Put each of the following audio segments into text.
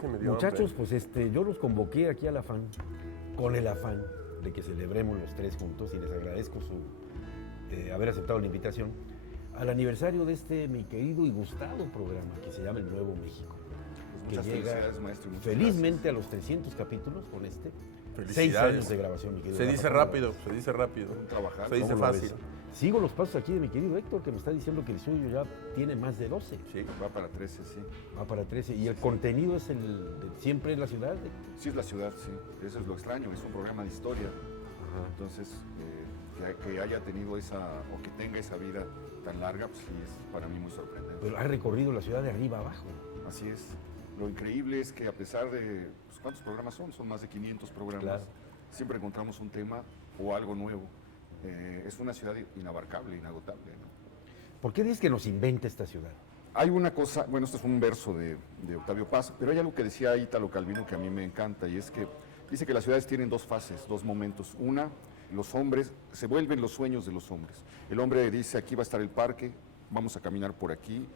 se me dio Muchachos, hambre. pues yo los convoqué aquí al afán, con el afán de que celebremos los tres juntos y les agradezco su haber aceptado la invitación al aniversario de mi querido y gustado programa que se llama El Nuevo México. Pues Que muchas llega felicidades, maestro. y muchas felizmente a los 300 capítulos con 6 Felicidades. años de grabación, mi querido Se Rafa. dice rápido, se dice rápido. Un trabajar. Se dice ¿Cómo lo fácil. ves? Sigo los pasos aquí de mi querido Héctor, que me está diciendo que el suyo ya tiene más de 12. Sí, va para 13, sí. Va para 13. ¿Y el contenido es siempre en la ciudad? Sí, es la ciudad, sí. Eso es lo extraño, es un programa de historia. Entonces, que haya tenido o que tenga esa vida tan larga, pues sí, es para mí muy sorprendente. Pero ha recorrido la ciudad de arriba abajo. Así es. Lo increíble es que a pesar de, pues, ¿cuántos programas son? Son más de 500 programas. Claro. Siempre encontramos un tema o algo nuevo. Es una ciudad inabarcable, inagotable, ¿no? ¿Por qué dices que nos inventa esta ciudad? Hay una cosa, bueno, esto es un verso de Octavio Paz, pero hay algo que decía Ítalo Calvino que a mí me encanta, y es que dice que las ciudades tienen dos fases, dos momentos. Una, los hombres, se vuelven los sueños de los hombres. El hombre dice, aquí va a estar el parque, vamos a caminar por aquí,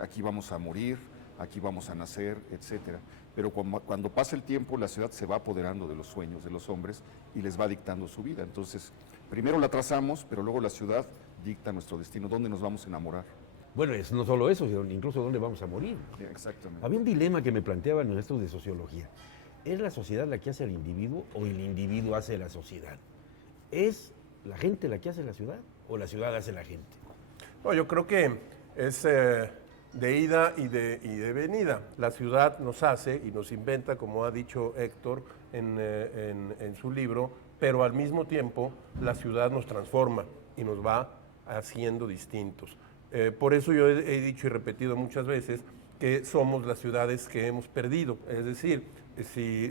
aquí vamos a morir, aquí vamos a nacer, etcétera. Pero cuando pasa el tiempo, la ciudad se va apoderando de los sueños de los hombres y les va dictando su vida. Entonces, primero la trazamos, pero luego la ciudad dicta nuestro destino, dónde nos vamos a enamorar. Bueno, es no solo eso, sino incluso dónde vamos a morir. Exactamente. Había un dilema que me planteaban en esto de sociología. ¿Es la sociedad la que hace al individuo o el individuo hace la sociedad? ¿Es la gente la que hace la ciudad o la ciudad hace la gente? No, yo creo que es de ida y de venida. La ciudad nos hace y nos inventa, como ha dicho Héctor en su libro, pero al mismo tiempo la ciudad nos transforma y nos va haciendo distintos. Por eso yo he dicho y repetido muchas veces que somos las ciudades que hemos perdido. Es decir, si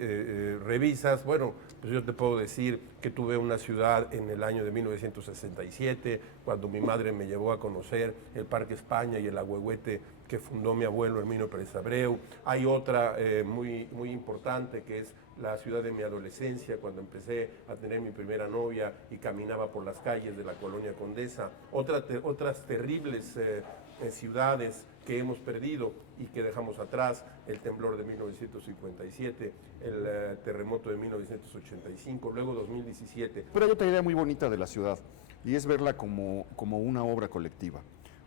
revisas, bueno, pues yo te puedo decir que tuve una ciudad en el año de 1967, cuando mi madre me llevó a conocer el Parque España y el Ahuehuete que fundó mi abuelo Herminio Pérez Abreu. Hay otra muy importante que es la ciudad de mi adolescencia, cuando empecé a tener mi primera novia y caminaba por las calles de la colonia Condesa. Otras terribles ciudades que hemos perdido y que dejamos atrás, el temblor de 1957, el terremoto de 1985, luego 2017. Pero hay otra idea muy bonita de la ciudad, y es verla como una obra colectiva,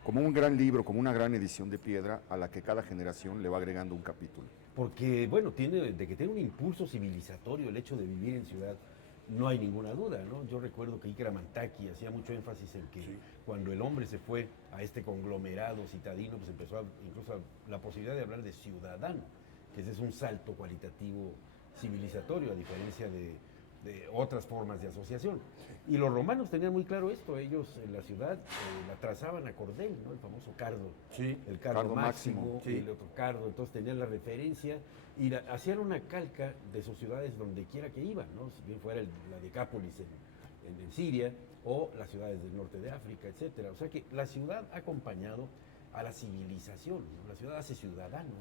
como un gran libro, como una gran edición de piedra a la que cada generación le va agregando un capítulo. Porque, bueno, de que tiene un impulso civilizatorio el hecho de vivir en ciudad, no hay ninguna duda, ¿no? Yo recuerdo que Iker Mantaki hacía mucho énfasis en que cuando el hombre se fue a este conglomerado citadino, pues empezó incluso la posibilidad de hablar de ciudadano, que ese es un salto cualitativo civilizatorio, a diferencia de otras formas de asociación. Y los romanos tenían muy claro esto, ellos en la ciudad la trazaban a cordel, ¿no? El famoso cardo, Sí, el cardo máximo, sí. el otro cardo, entonces tenían la referencia y hacían una calca de sus ciudades donde quiera que iban, ¿no? Si bien fuera la Decápolis en Siria o las ciudades del norte de África, etcétera. O sea que la ciudad ha acompañado a la civilización, ¿no? La ciudad hace ciudadanos.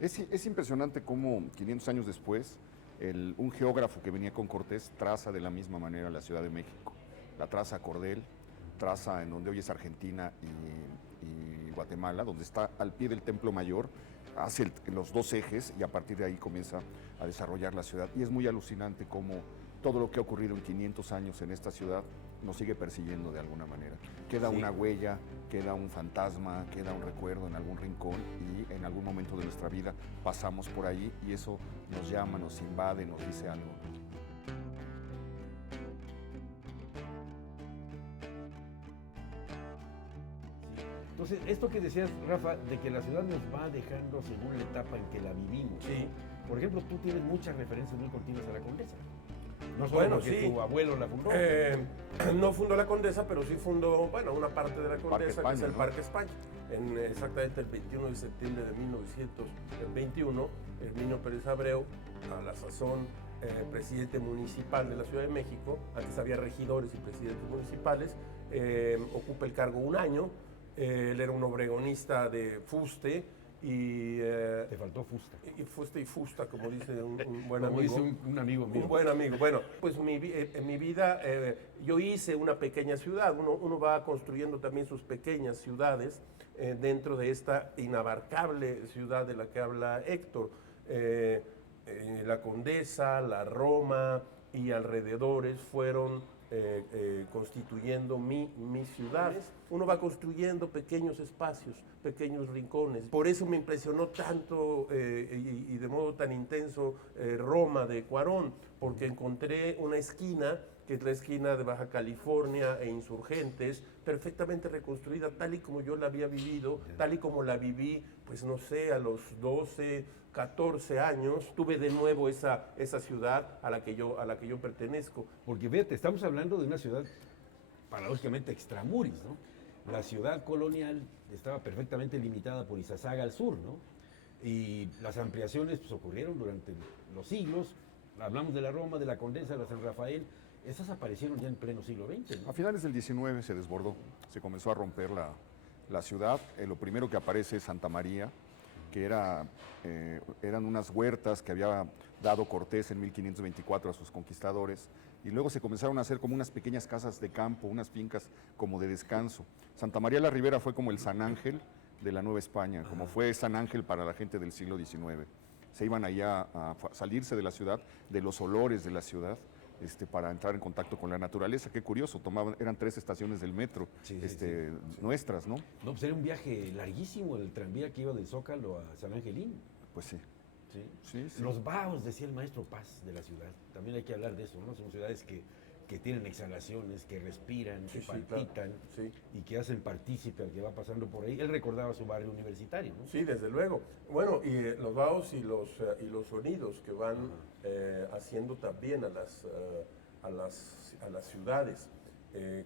Es impresionante cómo 500 años después, un geógrafo que venía con Cortés traza de la misma manera la Ciudad de México. La traza a cordel, traza en donde hoy es Argentina y Guatemala, donde está al pie del Templo Mayor, hace los dos ejes y a partir de ahí comienza a desarrollar la ciudad. Y es muy alucinante cómo todo lo que ha ocurrido en 500 años en esta ciudad nos sigue persiguiendo de alguna manera. Queda una huella, queda un fantasma, queda un recuerdo en algún rincón y en algún momento de nuestra vida pasamos por ahí y eso nos llama, nos invade, nos dice algo. Entonces, esto que decías, Rafa, de que la ciudad nos va dejando según la etapa en que la vivimos. Sí. Por ejemplo, tú tienes muchas referencias muy continuas a la Condesa. No solo Bueno, porque sí. tu abuelo la fundó. No fundó la Condesa, pero sí fundó, bueno, una parte de la Condesa, España, que es el ¿no? Parque España. Exactamente el 21 de septiembre de 1921, Herminio Pérez Abreu, a la sazón presidente municipal de la Ciudad de México, antes había regidores y presidentes municipales, ocupa el cargo un año. Él era un obregonista de fuste y... Te faltó fusta. Y fuste y fusta, como dice un buen Como amigo. dice un amigo mío. Un buen amigo. Bueno, pues en mi vida yo hice una pequeña ciudad. Uno va construyendo también sus pequeñas ciudades dentro de esta inabarcable ciudad de la que habla Héctor. La Condesa, la Roma y alrededores fueron constituyendo mi ciudad. Uno va construyendo pequeños espacios, pequeños rincones. Por eso me impresionó tanto y de modo tan intenso Roma de Cuarón, porque encontré una esquina, que es la esquina de Baja California e Insurgentes, perfectamente reconstruida tal y como yo la había vivido, tal y como la viví, pues no sé, a los 12, 14 años, tuve de nuevo esa ciudad a la que yo pertenezco. Porque fíjate, estamos hablando de una ciudad paradójicamente extramuris, ¿no? La ciudad colonial estaba perfectamente limitada por Izazaga al sur, ¿no? Y las ampliaciones pues, ocurrieron durante los siglos. Hablamos de la Roma, de la Condesa, de la San Rafael. Esas aparecieron ya en pleno siglo XX, ¿no? A finales del XIX se desbordó, se comenzó a romper la ciudad. Lo primero que aparece es Santa María, que eran unas huertas que había dado Cortés en 1524 a sus conquistadores, y luego se comenzaron a hacer como unas pequeñas casas de campo, unas fincas como de descanso. Santa María la Ribera fue como el San Ángel de la Nueva España, como fue San Ángel para la gente del siglo XIX. Se iban allá a salirse de la ciudad, de los olores de la ciudad, para entrar en contacto con la naturaleza. Qué curioso, eran 3 estaciones del metro, nuestras, ¿no? No, pues era un viaje larguísimo el tranvía que iba del Zócalo a San Angelín. Pues sí. Sí. Los vaos, decía el maestro Paz, de la ciudad. También hay que hablar de eso, ¿no? Son ciudades que tienen exhalaciones, que respiran, que palpitan, claro. y que hacen partícipe al que va pasando por ahí. Él recordaba su barrio universitario, ¿no? Sí, desde luego. Bueno, y los vaos y los sonidos que van haciendo también a las ciudades.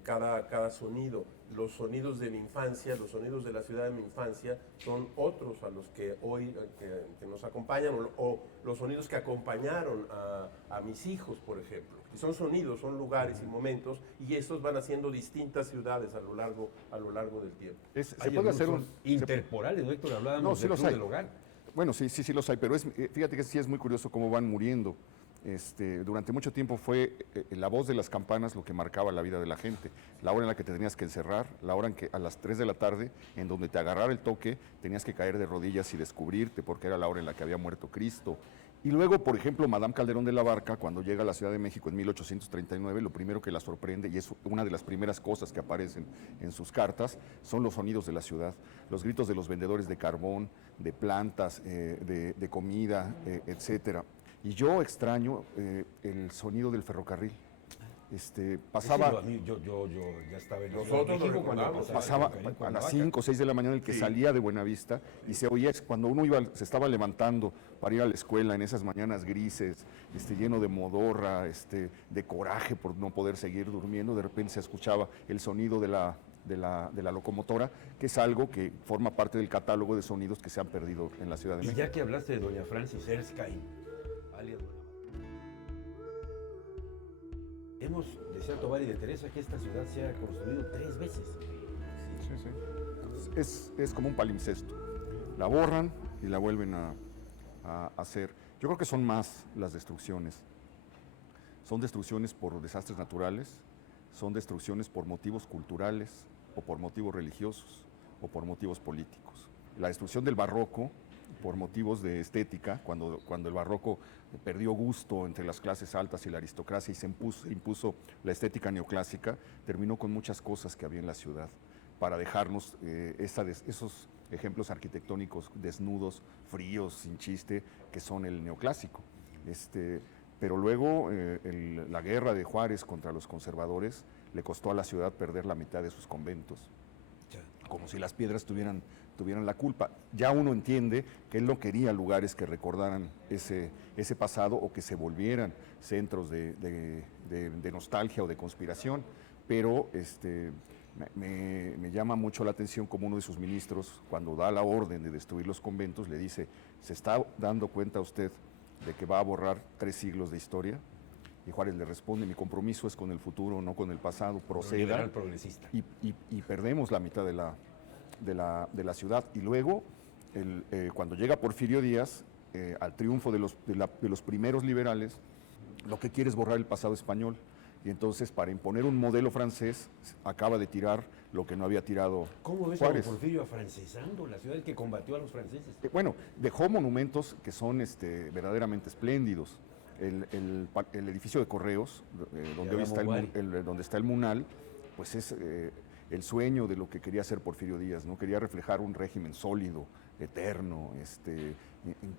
Cada sonido, los sonidos de mi infancia, los sonidos de la ciudad de mi infancia son otros a los que hoy que nos acompañan, o los sonidos que acompañaron a mis hijos, por ejemplo. Y son sonidos, son lugares y momentos, y estos van haciendo distintas ciudades a lo largo del tiempo. Se puede hacer interporales, ¿no, Héctor? Hablábamos del Club del Hogar. Bueno, sí los hay, pero fíjate que sí es muy curioso cómo van muriendo. Durante mucho tiempo fue la voz de las campanas lo que marcaba la vida de la gente, la hora en la que te tenías que encerrar, la hora en que a las 3 de la tarde, en donde te agarrara el toque, tenías que caer de rodillas y descubrirte, porque era la hora en la que había muerto Cristo. Y luego, por ejemplo, Madame Calderón de la Barca, cuando llega a la Ciudad de México en 1839, lo primero que la sorprende, y es una de las primeras cosas que aparecen en sus cartas, son los sonidos de la ciudad, los gritos de los vendedores de carbón, de plantas, de comida, etcétera. Y yo extraño el sonido del ferrocarril. Pasaba... Yo ya estaba en Nosotros México cuando pasaba a las 5 o 6 de la mañana el que salía de Buenavista y se oía cuando uno se estaba levantando para ir a la escuela en esas mañanas grises, lleno de modorra, de coraje por no poder seguir durmiendo. De repente se escuchaba el sonido de la locomotora, que es algo que forma parte del catálogo de sonidos que se han perdido en la Ciudad de México. Y ya que hablaste de doña Francis Erskine, alias hemos deseado, Tobar y de Teresa, que esta ciudad sea construido 3 veces. Sí. Es como un palimpsesto. La borran y la vuelven a hacer. Yo creo que son más las destrucciones. Son destrucciones por desastres naturales, son destrucciones por motivos culturales, o por motivos religiosos, o por motivos políticos. La destrucción del barroco por motivos de estética, cuando el barroco perdió gusto entre las clases altas y la aristocracia y se impuso la neoclásica, terminó con muchas cosas que había en la ciudad para dejarnos esos ejemplos arquitectónicos desnudos, fríos, sin chiste, que son el neoclásico. Pero luego la guerra de Juárez contra los conservadores le costó a la ciudad perder la mitad de sus conventos, como si las piedras tuvieran la culpa. Ya uno entiende que él no quería lugares que recordaran ese pasado o que se volvieran centros de nostalgia o de conspiración, pero me llama mucho la atención como uno de sus ministros, cuando da la orden de destruir los conventos, le dice: ¿se está dando cuenta usted de que va a borrar 3 siglos de historia? Y Juárez le responde: mi compromiso es con el futuro, no con el pasado, proceda. Progresista. Y perdemos la mitad de la ciudad. Y luego, cuando llega Porfirio Díaz, al triunfo de los primeros liberales, lo que quiere es borrar el pasado español. Y entonces, para imponer un modelo francés, acaba de tirar lo que no había tirado ¿Cómo ves a Juárez. Porfirio afrancesando la ciudad que combatió a los franceses? Bueno, dejó monumentos que son verdaderamente espléndidos. El edificio de Correos, donde hoy está donde está el Munal, pues es el sueño de lo que quería hacer Porfirio Díaz, ¿no? Quería reflejar un régimen sólido, eterno,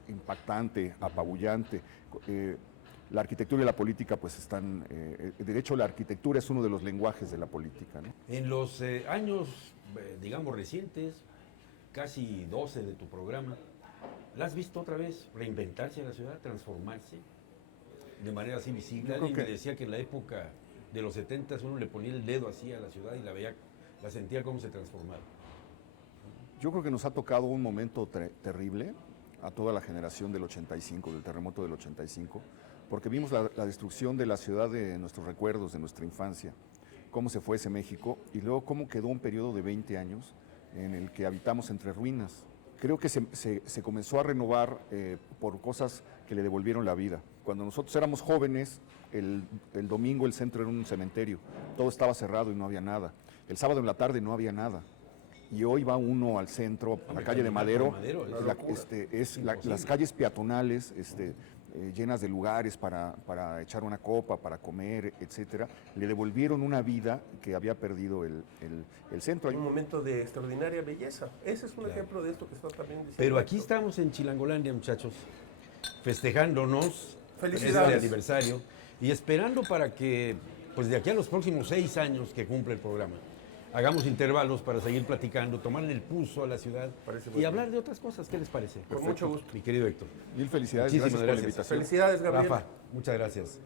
impactante, apabullante. La arquitectura y la política pues están, de hecho la arquitectura es uno de los lenguajes de la política, ¿no? En los años, digamos, recientes, casi 12 de tu programa, ¿la has visto otra vez reinventarse la ciudad, transformarse de manera así visible? Alguien me decía que en la época de los 70 uno le ponía el dedo así a la ciudad y la sentía cómo se transformaba. Yo creo que nos ha tocado un momento terrible a toda la generación del 85, del terremoto del 85, porque vimos la destrucción de la ciudad de nuestros recuerdos, de nuestra infancia, cómo se fue ese México y luego cómo quedó un periodo de 20 años en el que habitamos entre ruinas. Creo que se comenzó a renovar por cosas que le devolvieron la vida. Cuando nosotros éramos jóvenes, el domingo el centro era un cementerio, todo estaba cerrado y no había nada. El sábado en la tarde no había nada. Y hoy va uno al centro, a la calle de Madero, las calles peatonales, llenas de lugares para echar una copa, para comer, etcétera, le devolvieron una vida que había perdido el centro. Hay un momento de extraordinaria belleza. Ese es un ejemplo de esto que está también diciendo. Pero aquí estamos en Chilangolandia, muchachos, festejándonos este aniversario y esperando para que, pues de aquí a los próximos 6 años que cumple el programa, hagamos intervalos para seguir platicando, tomarle el pulso a la ciudad y hablar de otras cosas. ¿Qué les parece? Con mucho gusto. Mi querido Héctor. Mil felicidades, Muchísimas gracias por la invitación. Felicidades, Gabriel. Rafa, muchas gracias.